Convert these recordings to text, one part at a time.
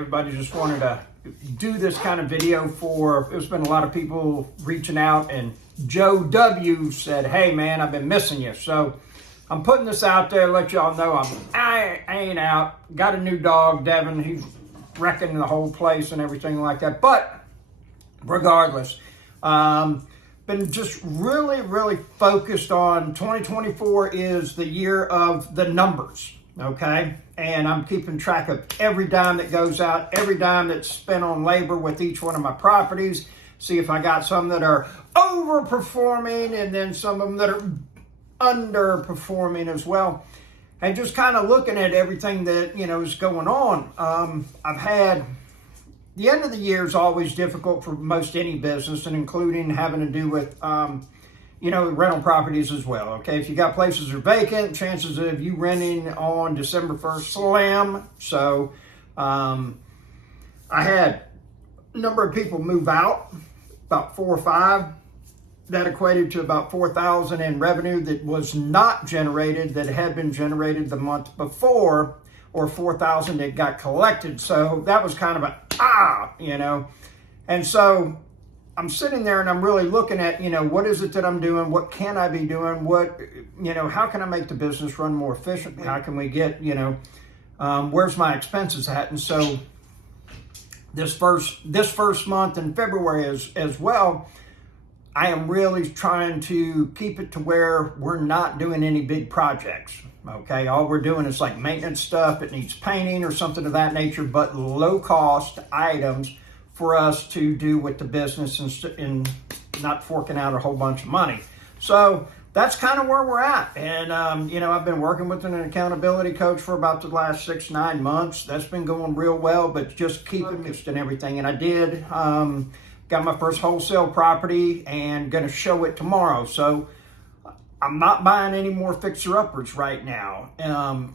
everybody just wanted to do this kind of video for, there's been a lot of people reaching out, and Joe W said, hey man, I've been missing you. So I'm putting this out there to let y'all know I ain't out. Got a new dog, Devin. He's wrecking the whole place and everything like that. But regardless, been just really focused on 2024 is the year of the numbers, okay? And I'm keeping track of every dime that goes out, every dime that's spent on labor with each one of my properties. See if I got some that are overperforming and then some of them that are underperforming as well. And just kind of looking at everything that, is going on. I've had, the end of the year is always difficult for most any business, and including having to do with, rental properties as well. Okay, if you got places that are vacant, chances of you renting on December 1st slam. So I had a number of people move out, about 4 or 5. That equated to about $4,000 in revenue that was not generated, that had been generated the month before, or $4,000 that got collected. So that was kind of And so I'm sitting there and I'm really looking at, what is it that I'm doing? What can I be doing? How can I make the business run more efficiently? How can we get, where's my expenses at? And so this first month in February as well, I am really trying to keep it to where we're not doing any big projects, okay? All we're doing is like maintenance stuff. It needs painting or something of that nature, but low-cost items for us to do with the business and not forking out a whole bunch of money. So that's kind of where we're at. And, I've been working with an accountability coach for about the last 6-9 months. That's been going real well, but just keeping it and everything. And I did... got my first wholesale property and going to show it tomorrow. So I'm not buying any more fixer-uppers right now.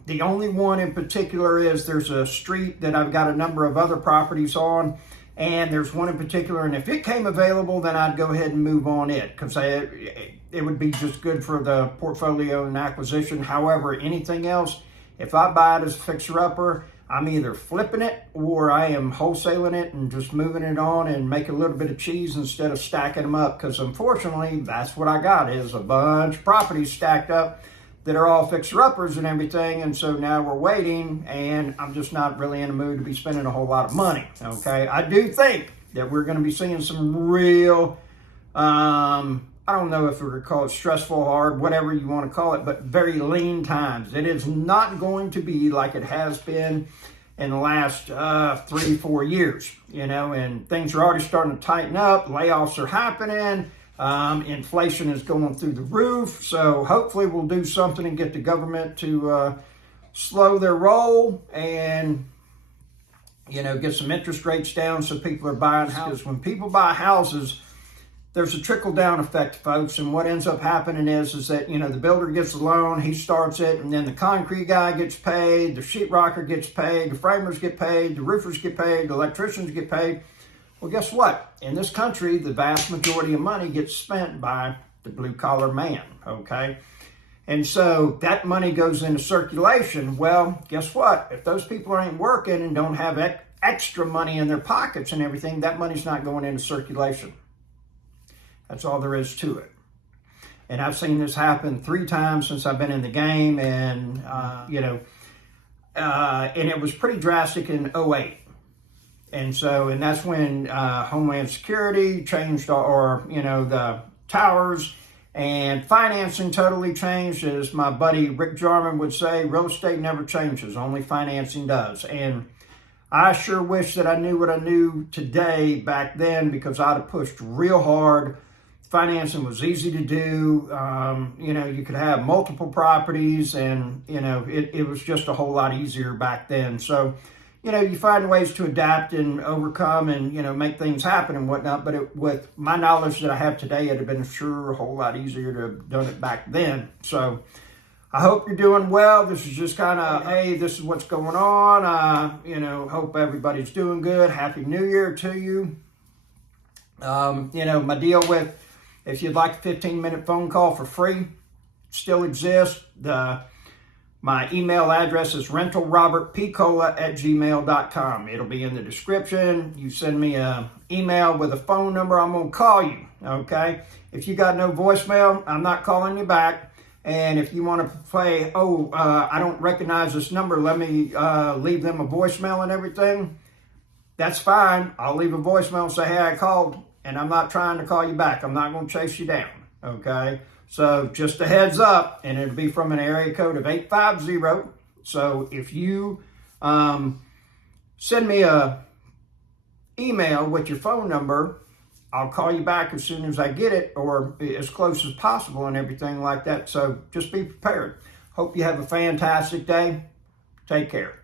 The only one in particular is there's a street that I've got a number of other properties on, and there's one in particular, and if it came available, then I'd go ahead and move on it, because it would be just good for the portfolio and acquisition. However, anything else, if I buy it as a fixer-upper, I'm either flipping it or I am wholesaling it and just moving it on and make a little bit of cheese instead of stacking them up, because unfortunately that's what I got, is a bunch of properties stacked up that are all fixer-uppers and everything. And so now we're waiting, and I'm just not really in the mood to be spending a whole lot of money, okay? I do think that we're going to be seeing some real, I don't know if we would call it stressful, hard, whatever you want to call it, but very lean times. It is not going to be like it has been in the last 3-4 years, and things are already starting to tighten up. Layoffs are happening. Inflation is going through the roof. So hopefully we'll do something and get the government to slow their roll and, get some interest rates down so people are buying houses. When people buy houses, there's a trickle-down effect, folks, and what ends up happening is that, the builder gets the loan, he starts it, and then the concrete guy gets paid, the sheetrocker gets paid, the framers get paid, the roofers get paid, the electricians get paid. Well, guess what? In this country, the vast majority of money gets spent by the blue-collar man, okay? And so that money goes into circulation. Well, guess what? If those people ain't working and don't have extra money in their pockets and everything, that money's not going into circulation. That's all there is to it. And I've seen this happen 3 times since I've been in the game, and, and it was pretty drastic in 2008. And that's when Homeland Security changed, the towers, and financing totally changed. As my buddy Rick Jarman would say, real estate never changes, only financing does. And I sure wish that I knew what I knew today back then, because I'd have pushed real hard. Financing was easy to do. You could have multiple properties, and, it was just a whole lot easier back then. So, you find ways to adapt and overcome and, make things happen and whatnot. But with my knowledge that I have today, it'd have been sure a whole lot easier to have done it back then. So I hope you're doing well. This is just kind of, hey, this is what's going on. Hope everybody's doing good. Happy New Year to you. My deal with, if you'd like a 15-minute phone call for free, still exists. My email address is rentalrobertpcola@gmail.com. It'll be in the description. You send me an email with a phone number, I'm going to call you, okay? If you got no voicemail, I'm not calling you back. And if you want to play, I don't recognize this number, let me leave them a voicemail and everything, that's fine. I'll leave a voicemail and say, hey, I called, and I'm not trying to call you back. I'm not going to chase you down, okay? So just a heads up, and it'll be from an area code of 850. So if you send me a email with your phone number, I'll call you back as soon as I get it, or as close as possible and everything like that. So just be prepared. Hope you have a fantastic day. Take care.